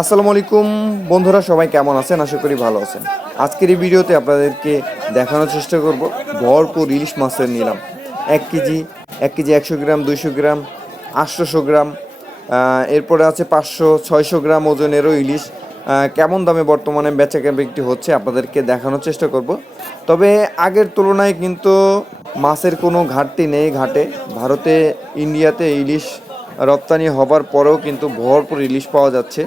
আসসালামু আলাইকুম। বন্ধুরা, সবাই কেমন আছেন? আশা করি ভালো আছেন। আজকের এই ভিডিওতে আপনাদেরকে দেখানোর চেষ্টা করব। ভরপুর ইলিশ মাছের নিলাম। এক কেজি এক কেজি একশো গ্রাম, দুইশো গ্রাম আটশোশো গ্রাম এরপরে আছে পাঁচশো, ছয়শো গ্রাম ওজনেরও ইলিশ। কেমন দামে বর্তমানে বেচা বিক্রি হচ্ছে আপনাদেরকে দেখানোর চেষ্টা করব। তবে আগের তুলনায় কিন্তু মাছের কোনো ঘাটতি নেই ঘাটে। ভারতে, ইন্ডিয়াতে ইলিশ রপ্তানি হবার পরেও কিন্তু ভরপুর ইলিশ পাওয়া যাচ্ছে।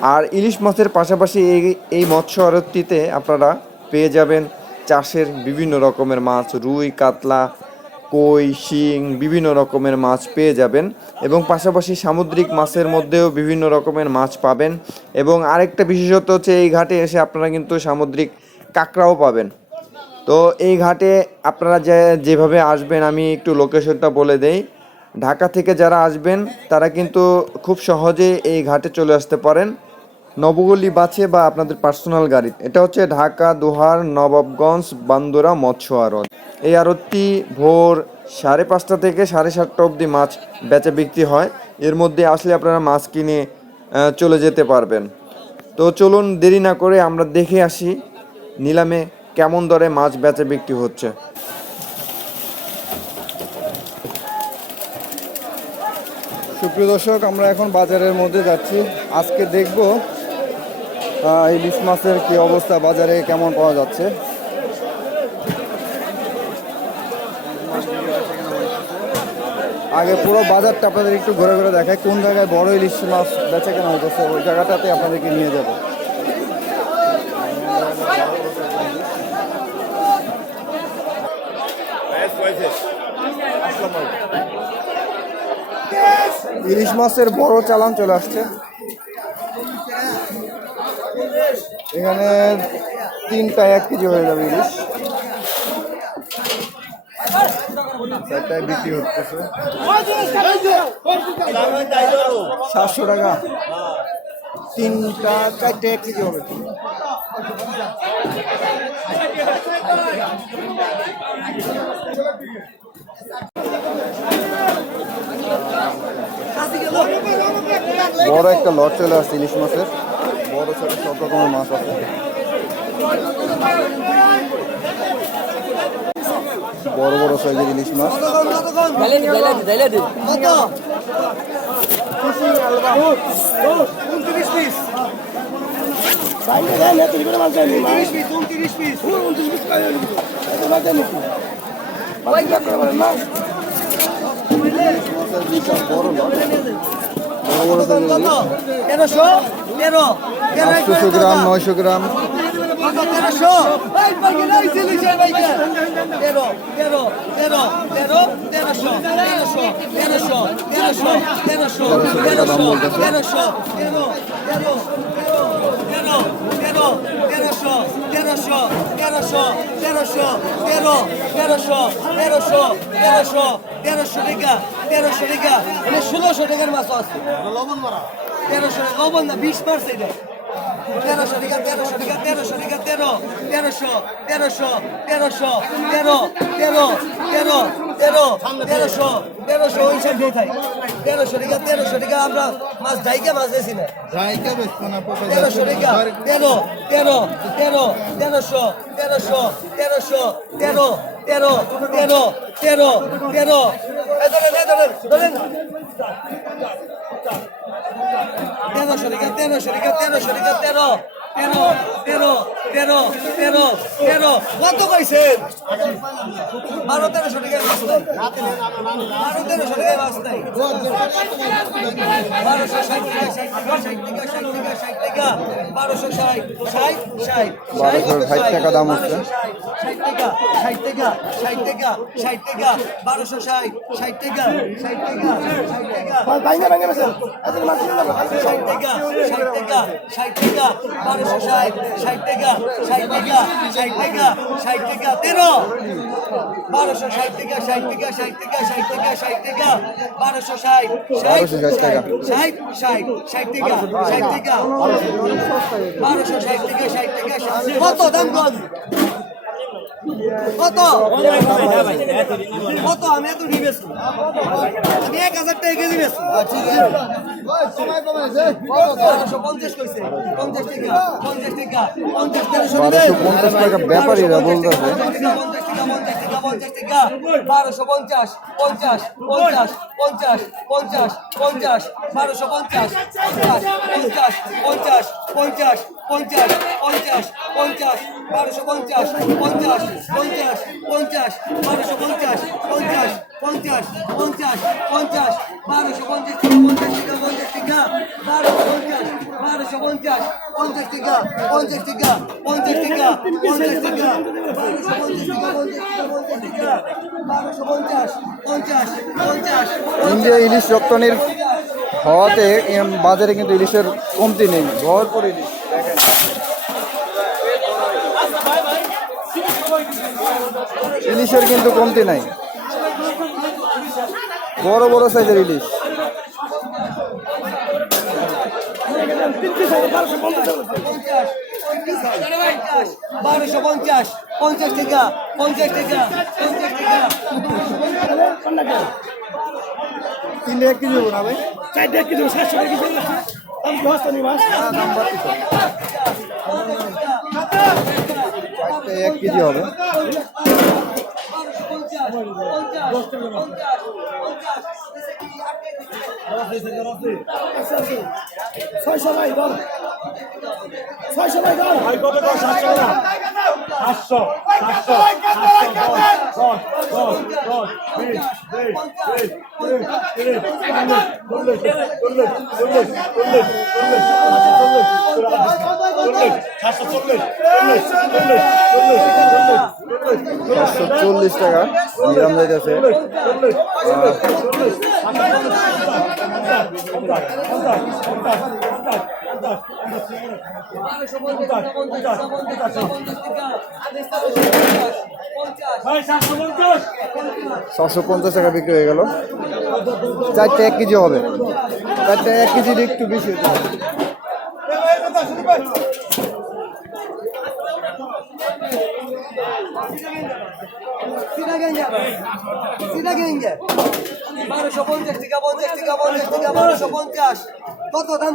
আর ইলিশ মাছের পাশাপাশি এই এই মৎস্য আড়তটিতে আপনারা পেয়ে যাবেন চাষের বিভিন্ন রকমের মাছ, রুই, কাতলা, কই, শিং, বিভিন্ন রকমের মাছ পেয়ে যাবেন এবং পাশাপাশি সামুদ্রিক মাছের মধ্যেও বিভিন্ন রকমের মাছ পাবেন এবং আরেকটা বিশেষত্ব হচ্ছে এই ঘাটে এসে আপনারা কিন্তু সামুদ্রিক কাঁকড়াও পাবেন। তো এই ঘাটে আপনারা যে, যেভাবে আসবেন, আমি একটু লোকেশনটা বলে দেই। ঢাকা থেকে যারা আসবেন, তারা কিন্তু খুব সহজে এই ঘাটে চলে আসতে পারেন। নবগলি বাসে বা আপনাদের পার্সোনাল গাড়ি। এটা হচ্ছে ঢাকা, দোহার, নবাবগঞ্জ, বান্দোরা, মৎস্য আড়ত। এই আড়তটি ভোর সাড়ে পাঁচটা থেকে সাড়ে সাতটা অবধি মাছ বেচা বিক্রি হয়। এর মধ্যে আসলে আপনারা মাছ কিনে চলে যেতে পারবেন। তো চলুন দেরি না করে আমরা দেখে আসি নিলামে কেমন দরে মাছ বেচা বিক্রি হচ্ছে। সুপ্রিয় দর্শক, আমরা এখন বাজারের মধ্যে যাচ্ছি। আজকে দেখব ইলিশ মাছের কি অবস্থা? বাজারে কেমন পাওয়া যাচ্ছে? আগে পুরো বাজারটা আপনাদের একটু ঘুরে ঘুরে দেখায় কোন জায়গায় বড় ইলিশ মাছ বেচা কেনা হইতেছে, ওই জায়গাটাতে আপনাদেরকে নিয়ে যাব। ইলিশ মাছের বড় চালান চলে আসছে। এখানে তিনটা এক কেজি হয়ে যাবে ইলিশ। চারটায় বিক্রি হচ্ছে। সাতশো টাকা। তিনটা, চারটে এক কেজি হবে। বড় একটা লট চলে আসছে ইলিশ মাছের। বড় ছোট সব রকমের মাছ আছে বড় বড় সাইজের ইলিশ মাছ মাছের বিশাল বড় লট বড় বড় সাইজের ইলিশ তেরোশো তেরো তেরো আটশোশো গ্রাম নয়শো গ্রাম তেরোশো তেরো তেরো তেরো তেরো তেরোশো তেরোশো তেরোশো তেরোশো তেরোশো তেরোশো তেরোশো তেরো তেরো তেরো তেরো তেরোশো তেরোশো তেরোশো তেরোশো তেরো তেরোশো তেরোশো তেরোশো তেরোশো টাকা মানে ষোলোশো টাকার মাছ আছে তেরোশো টাকা। লবণ না বিশ মার্চ এটা। তেরোশো টাকা তেরোশো টাকা তেরোশো টাকা তেরো তেরোশো তেরোশো তেরোশো তেরো তেরো তেরো তেরো তেরোশো তেরোশো ওই দিয়ে থাই তেরোশো টাকা তেরোশো টাকা আমরা মাছ ডাইকে মাছ দিয়েছি না। তেরোশো টাকা তেরো তেরো তেরো তেরোশো তেরোশো তেরোশো তেরো তেরো তেরো তেরো তেরো। তেরো ধরেন তেরো তেরোশো টাকা তেরোশো তেরো। তেরো তেরো তেরো তেরো তেরো কত কইছেন বারো তেরোশো টাকায় মাছ নাই বারো তেরোশো টাকায় মাছ নাই বারোশো ষাট টাকা ষাট টাকা ষাট টাকা ষাট টাকা ষাট টাকা বারোশো ষাট ষাট ষাট বারোশো ষাট টাকা দাম হচ্ছে। ষাট টাকা ষাট টাকা ষাট টাকা ষাট টাকা বারোশো ষাট ষাট টাকা ষাট টাকা ষাট টাকা ষাট টাকা ষাট টাকা ষাট টাকা বারোশো ষাট ষাট টাকা ষাট টাকা ষাট টাকা ষাট টাকা তেরো বারোশো ষাট টাকা ষাট টাকা ষাট টাকা ষাট টাকা ষাট টাকা কত দাম কত কত? কত? আমি এত নিয়ে বেশি আমি এক হাজার টাকা কেজি বেশ পঞ্চাশ কইছে। পঞ্চাশ টাকা পঞ্চাশ টাকা পঞ্চাশ তেরোশো বারোশো পঞ্চাশ টাকা বারোশো পঞ্চাশ পঞ্চাশ পঞ্চাশ পঞ্চাশ পঞ্চাশ পঞ্চাশ বারোশো পঞ্চাশ পঞ্চাশ পঞ্চাশ পঞ্চাশ পঞ্চাশ পঞ্চাশ পঞ্চাশ বারোশো পঞ্চাশ পঞ্চাশ পঞ্চাশ পঞ্চাশ বারোশো পঞ্চাশ পঞ্চাশ পঞ্চাশ পঞ্চাশ পঞ্চাশ বারোশো পঞ্চাশ পঞ্চাশ টাকা পঞ্চাশ টাকা বারোশো পঞ্চাশ বারোশো পঞ্চাশ পঞ্চাশ পঞ্চাশ বারোশো বারোশো পঞ্চাশ পঞ্চাশ পঞ্চাশ ইলিশ রপ্তানির হওয়াতে বাজারে কিন্তু ইলিশের কমতি নেই ভরপুর ইলিশ ইলিশের কিন্তু কমতি নাই বড় বড় সাইজের ইলিশ। বারোশো পঞ্চাশ পঞ্চাশ টাকা পঞ্চাশ টাকা পঞ্চাশ টাকা তিনটে এক কেজি না ভাই কেজি সাতশো টাকা কেজি আমি দশ টাকা মাছ এক কেজি হবে। ছয়শো ভাই ধর ছয়শো ভাই ধর ভাই কবে সাতশো সাতশো সাতশো দশ দশ দশ বিশ বিশ বিশ তিরিশ চল্লিশ চল্লিশ চল্লিশ চল্লিশ সাতশো চল্লিশ চল্লিশ চল্লিশ চল্লিশ চল্লিশ পাঁচশো চল্লিশ টাকা নিলাম যাইতেছে ছশো পঞ্চাশ টাকা বিক্রি হয়ে গেল। চারটে এক কেজি হবে। চারটে এক কেজির একটু বেশি হতে হবে। বারোশো পঞ্চাশ, টাকা পঞ্চাশ টাকা পঞ্চাশ, টাকা বারোশো পঞ্চাশ। কত দাম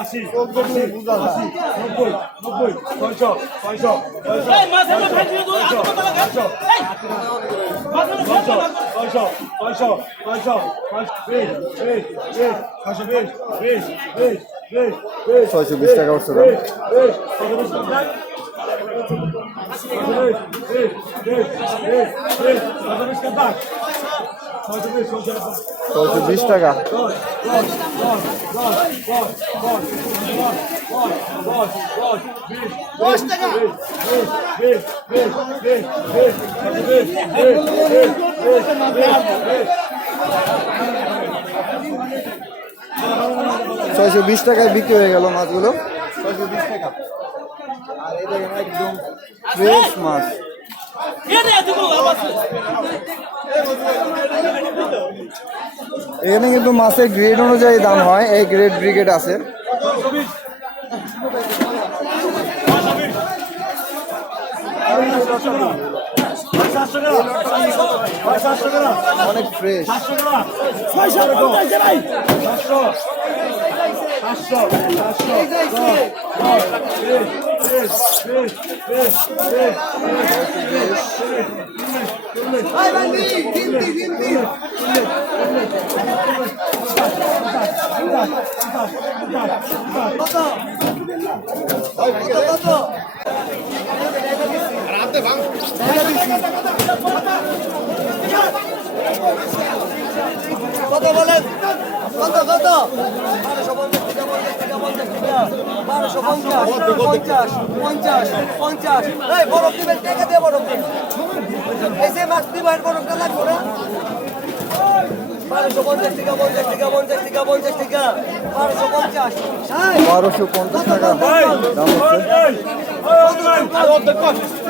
আশি নব্বই আশি নব্বই নব্বই ছয়শো ছয়শো ছয়শো ছয়শো ছয়শো ছয়শো বিশ টাকা উঠছে দাম। ছয়শো বিশ টাকা। ছয়শো বিশ টাকায় বিক্রি হয়ে গেল মাছগুলো। ছয়শো বিশ টাকা। আর এই একদম ফ্রেশ মাছ। এখানে কিন্তু মাছের গ্রেড অনুযায়ী দাম হয় এই গ্রেড ব্রিগেড আছে। অনেক ফ্রেশ ভাই ভাই তিন তিন পঞ্চাশ পঞ্চাশ পঞ্চাশ পঞ্চাশ এই বরফ দিবেন টাকা দিয়ে বরফ দিন এই যে মাছ দিবার বরফটা লাগবো না বারোশো পঞ্চাশ টাকা পঞ্চাশ টাকা পঞ্চাশ টাকা পঞ্চাশ টাকা বারোশো পঞ্চাশ বারোশো পঞ্চাশ টাকা দাম হচ্ছে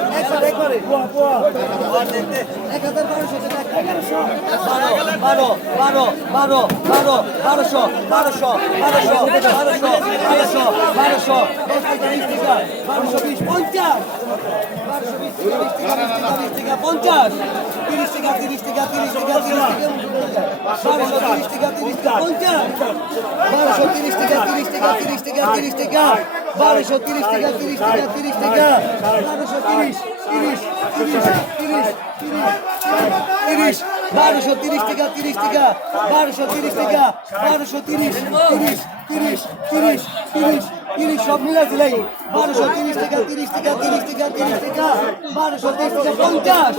বারো বারো বারো বারো বারোশো বারোশো বারোশো বারোশো বারোশো বারোশো বারোশো বিশ পঞ্চাশ পঞ্চাশ তিরিশ টাকা তিরিশ টাকা তিরিশ টাকা বারোশো তিরিশ টাকা তিরিশ টাকা পঞ্চাশ বারোশো তিরিশ টাকা তিরিশ টাকা তিরিশ টাকা তিরিশ টাকা বারোশো তিরিশ টাকা তিরিশ টাকা তিরিশ টাকা। বারোশো তিরিশ তিরিশ তিরিশ তিরিশ তিরিশ, বারোশো তিরিশ টাকা তিরিশ টাকা, বারোশো তিরিশ টাকা, বারোশো তিরিশ তিরিশ তিরিশ তিরিশ তিরিশ তিরিশ সব মিলে দিলাই বারোশো তিরিশ টাকা তিরিশ টাকা তিরিশ টাকা তিরিশ টাকা বারোশো তিরিশ টাকা পঞ্চাশ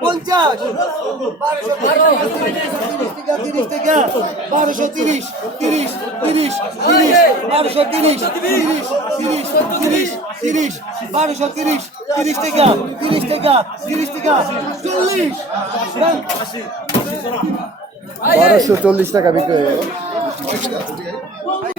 পঞ্চাশ বারোশো তিরিশ টাকা তিরিশ টাকা বারোশো তিরিশ তিরিশ তিরিশ তিরিশ বারোশো তিরিশ তিরিশ তিরিশ তিরিশ তিরিশ বারোশো তিরিশ তিরিশ টাকা তিরিশ টাকা তিরিশ টাকা চল্লিশ বারোশো চল্লিশ টাকা বিক্রি হয়ে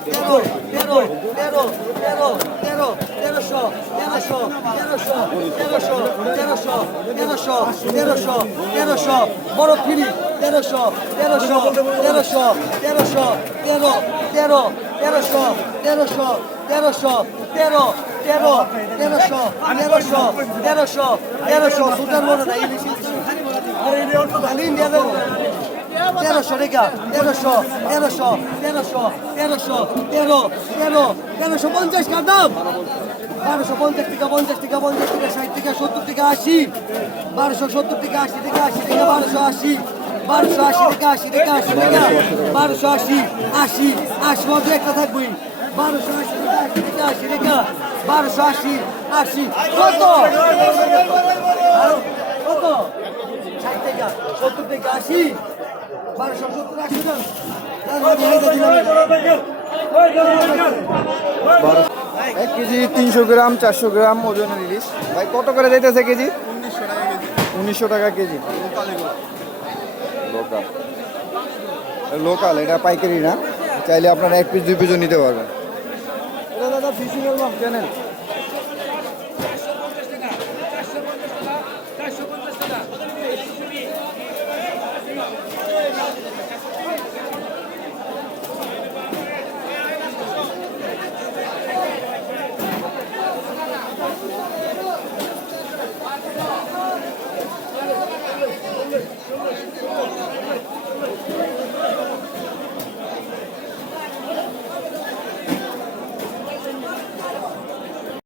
তেরো তেরো তেরো তেরো তেরো তেরোশো তেরোশো তেরোশো তেরোশো তেরোশো তেরোশো তেরোশো তেরোশো বড় ফিরি তেরোশো তেরোশো তেরোশো তেরোশো তেরো তেরো তেরোশো তেরোশো তেরোশো তেরো তেরো তেরোশো তেরোশো তেরোশো তেরোশো সুতার মনে নাই ইলিশ খালি ইন্ডিয়া দেবো তেরোশো টাকা তেরোশো তেরোশো তেরোশো তেরোশো, তেরো তেরো, তেরোশো পঞ্চাশ কার দাম? বারোশো পঞ্চাশ টাকা পঞ্চাশ টাকা পঞ্চাশ টাকা ষাট টাকা সত্তর টাকা আশি। বারোশো সত্তর টাকা আশি টাকা আশি টাকা বারোশো আশি। বারোশো আশি টাকা আশি টাকা আশি টাকা বারোশো আশি আশি আশি মধ্যে একটা থাকবই। বারোশো আশি টাকা আশি টাকা আশি টাকা বারোশো আশি আশি। কত? কত? ষাট টাকা সত্তর টাকা আশি। এক কেজি তিনশো গ্রাম, চারশো গ্রাম ওজনের ইলিশ। ভাই, কত করে দিতেছে কেজি? উনিশশো টাকা কেজি। লোকাল লোকাল এটা পাইকারি না। চাইলে আপনারা এক পিস দুই পিসও নিতে পারবেন। দাদা ফিশিং কেনেন